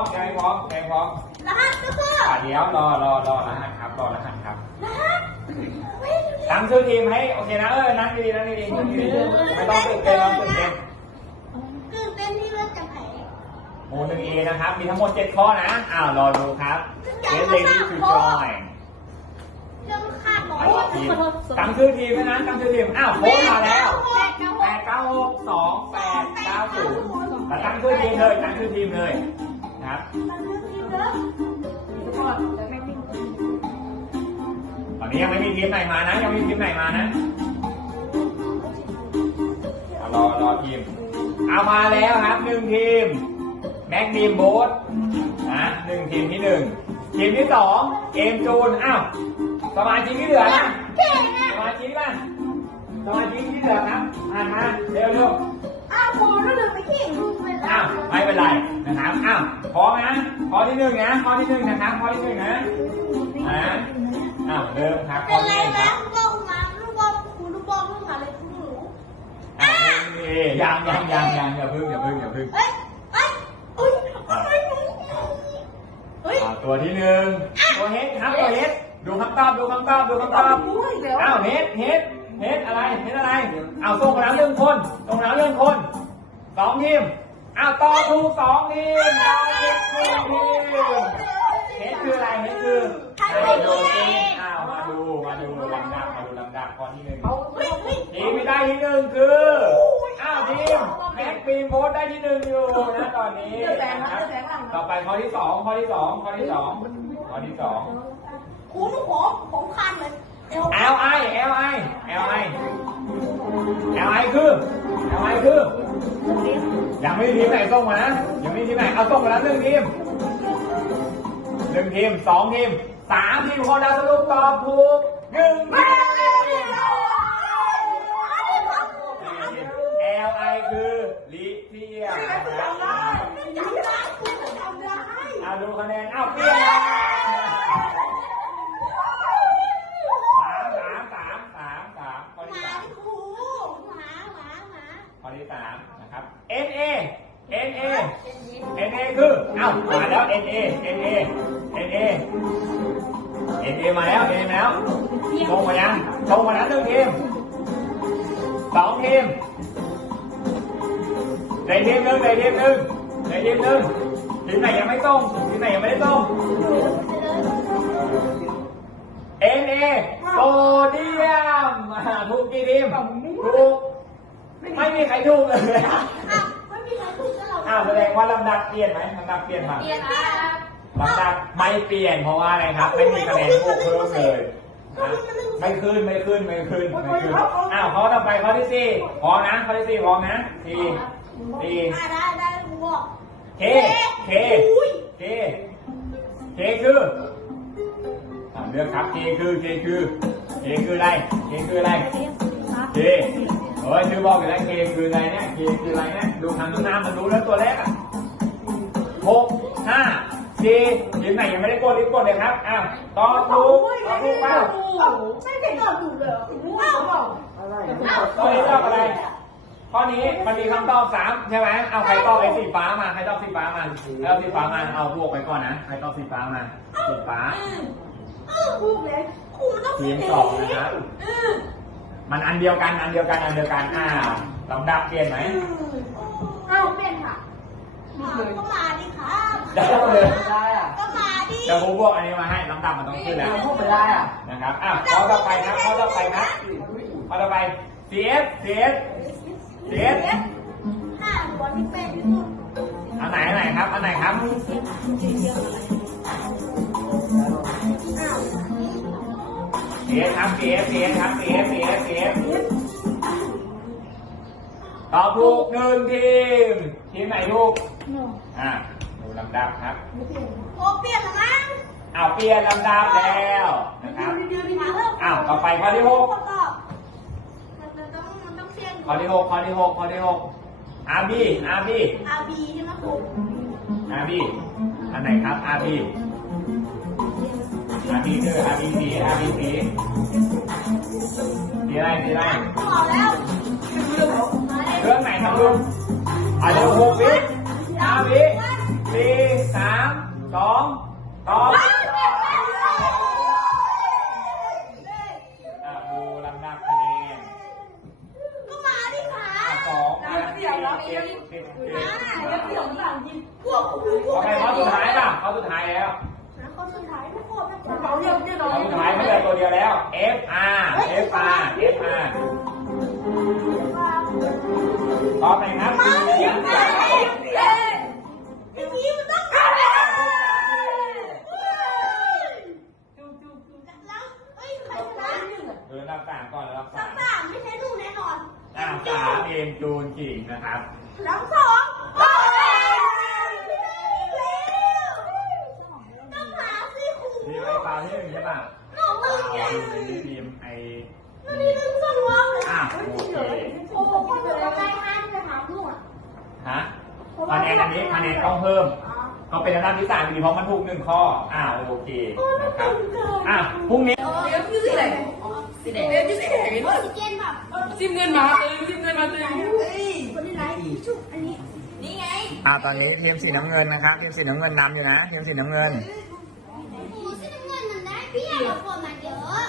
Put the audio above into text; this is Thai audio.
มยังไม่พร้อมยังไม่พร้อมรหัสก็คืออะเดี๋ยวรอรอรอรหัสครับรอรหัสครับรหัสเฮ้ยตั้งชื่อทีมให้โอเคนะเออนั่งดีๆนั่งดีๆนั่งดีๆไม่ต้องตื่นเต้นไม่ต้องตื่นเต้นตื่นเต้นที่เลือกจะแพ้หมู่หนึ่งเอนะครับ มีทั้งหมดเจ็ดข้อนะอ้าวรอดูครับ Get ready to join เรื่องคาดหมออะทีมตั้งชื่อทีมด้วยนะตั้งชื่อทีมอ้าวโค้ชมาแล้วแปดเก้าหกสองแปดเก้าศูนย์มาตั้งชื่อทีมเลยตั้งชื่อทีมเลยนะ ครับตอนนี้ยังไม่มีทีมไหนมานะ ยังไม่มีทีมไหนมานะอะรอรอทีม เอามาแล้วครับหนึ่งทีม แม็กดีมโบสนะหนึ่งทีมที่หนึ่งทีมที่สองเกมจูนอ้าวสมาชิกที่เหลือนะเก่งอะสมาชิกป่ะสมาชิกที่เหลือครับอ่านมาเร็วเร็วอ้าวผมรู้สึกไม่เก่งเวลาอ้าวไม่เป็นไร นะครับอ้าวพร้อมนะข้อที่หนึ่งนะข้อที่หนึ่งนะครับข้อที่หนึ่งนะอ่าอ้าวเริ่มครับข้เป็อนไรที่หนึ่งคนะรับลูกบอลมาลูกบอลครูลูกบอลลูกมาเลยครูหนูอ้าวยังยังยังยังอย่าพึ่งอย่าพึ่งอย่าพึ่งเอ้ยเอ้ยอุ้ยอุ้ยอ่าตัวที่หนึ่งตัวเฮดครับตัวเฮดดูคำตอบดูคำตอบดูคำตอบอ้าวเฮดเฮดเฮดอะไรเฮดอะไรอ้าวส่งมาแล้วเรื่องคนส่งมาแล้วเรื่องคนสองทีม อ้าวต่อถูกสองทีมต่อถูกหนึ่งทีมเฮดคืออะไรเฮดคือไฮโดรเจนอ้าวมาดูมาดูลำดับมาดูลำดับข้อที่หนึ่งเฮ้ยเฮ้ยทีมที่ได้ที่หนึ่งคืออ้าวทีมแม็กฟีมโพสได้ที่หนึ่งอยู่นะตอนนี้นะครับต่อไปข้อที่สองข้อที่สองข้อที่สองข้อที่สอง ครูหนูผมผมคันเลยเอว L I L I L I L I คือ L I คือ ยังไม่มีทีมไหนส่งมานะยังไม่มีทีมไหนเอาส่งมาแล้วหนึ่งทีมหนึ่งทีมสองทีมสามทีมคนดาวสรุปตอบถูกหนึ่งทีม L I คือลิเทียมนะครับเอาดูคะแนนเอาเปลี่ยนแล้วสามสามสามสามสามข้อที่สาม ข้อที่สามนะครับ N A N A N A คือเอ้ามาแล้ว N A N A N A N A มาแล้ว N A มาแล้วตรงมายังตรงมาแล้วหนึ่งทีมสองทีมในทีมหนึ่งในทีมหนึ่งในทีมหนึ่งทีมไหนยังไม่ตรงทีมไหนยังไม่ได้ตรง N A โซเดียมอ่าถูกกี่ทีมถูก ไม่มีใครถูกเลยอ้าวแสดงว่าลำดับเปลี่ยนไหมลำดับเปลี่ยนป่ะลำดับไม่เปลี่ยนเพราะว่าอะไรครับ ไม่มีคะแนนพวกเพิ่มเลยนะไม่ขึ้นไม่ขึ้นไม่ขึ้นไม่ขึ้นอ้าวข้อต่อไปข้อที่สี่พร้อมนะข้อที่สี่พร้อมนะสี่สี่เคเคเคเคคืออ่าเลือกครับเคคือเคคือเคคืออะไรเคคืออะไรเค เฮ้ยชื่อบอกอยู่แล้วเคคืออะไรเนี่ยเคคืออะไรเนี่ยดูทางข้างหน้ามันรู้แล้วตัวแรกอะหกห้าสี่ทีมไหนยังไม่ได้กดรีบกดเลยครับอ้าวตอบถูกตอบถูกเปล่าข้อนี้ตอบอะไรข้อนี้มันมีคำตอบสามใช่ไหมเอาใครตอบไอ้สีฟ้ามาใครตอบสีฟ้ามาเอาสีฟ้ามาเอาบวกไปก่อนนะใครตอบสีฟ้ามาสีฟ้าทีมสองนะครับ มันอันเดียวกันอันเดียวกันอันเดียวกันอ้าวลำดับเปลี่ยนไหมเอาเป็นค่ะก็มาดิครับได้เลยได้อะก็มาดิเดี๋ยวผมบวกอันนี้มาให้ลำดับมันต้องขึ้นแล้วพูดไปได้อะนะครับอ้าวข้อต่อไปครับข้อต่อไปครับข้อต่อไป CS CS CS ห้าหัวที่เป็นที่สุดอันไหนอันไหนครับอันไหนครับ CS ครับ CS CS ครับ CS CS CS ตอบถูกหนึ่งทีมทีมไหนถูกอ่าดูลำดับครับโอเปลี่ยนละมั้งอ้าวเปลี่ยนลำดับแล้วนะครับอ้าวต่อไปข้อที่หกมันต้องมันต้องเปลี่ยนข้อที่หกข้อที่หกข้อที่หกอาบีอาบีอาบีใช่ไหมครูอาบีอันไหนครับอาบี อาบีเดอร์อาบีสีอาบีสีสีอะไรสีอะไรบอกแล้วเครื่องไหนครับลุงอายุหกวิสามวิสี่สามสองตอบดูลำดับคะแก็มาดิค่สองเดี๋ยวเราวเดี๋ยวหลัวกคุก R F R F R ตอบไหนครับมาเย้เย้ไอ้พี่มันต้องการแล้วแล้วเฮ้ยใครชนะเออรับสามก่อนรับสัสากมสามไม่ใช่หนูแน่นอนอ่าสามเอมจูนกิ่งนะครับน้ำสองโอ้ยต้องหาสิครู ทีมไอฟาวที่หนึ่งใช่ป่ะ หนูมึง ฟาว ไง ทีมในทีมไอ มันมีหนึ่งสองรอบเลย อะโอเค โอ้โหคนอื่นเราได้ห้าจะถามหนูอะ ฮะ คะแนนอันนี้คะแนนต้องเพิ่มก็เป็นระดับที่สามดีเพราะมันถูกหนึ่งข้ออ่าโอเคนะครับอะพรุ่งนี้เรียบสีแดงสีแดงเรียบสีแดงออกซิเจนแบบซิมเงินมาเออซิมเงินมาเลยคนที่ไหนชุบอันนี้นี่ไงอ่าตอนนี้ทีมสีน้ำเงินนะครับทีมสีน้ำเงินนำอยู่นะทีมสีน้ำเงินโอ้สีน้ำเงินมันได้เปรี้ยวกว่าคนมันเยอะ